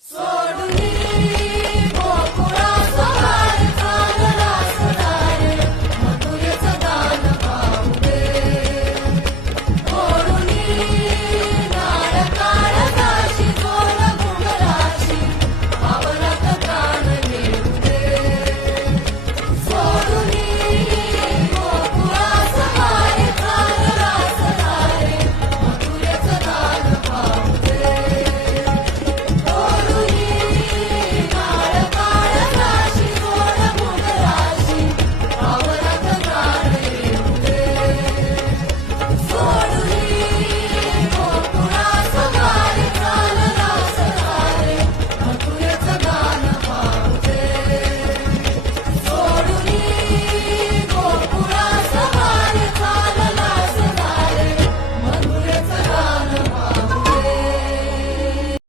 Sordun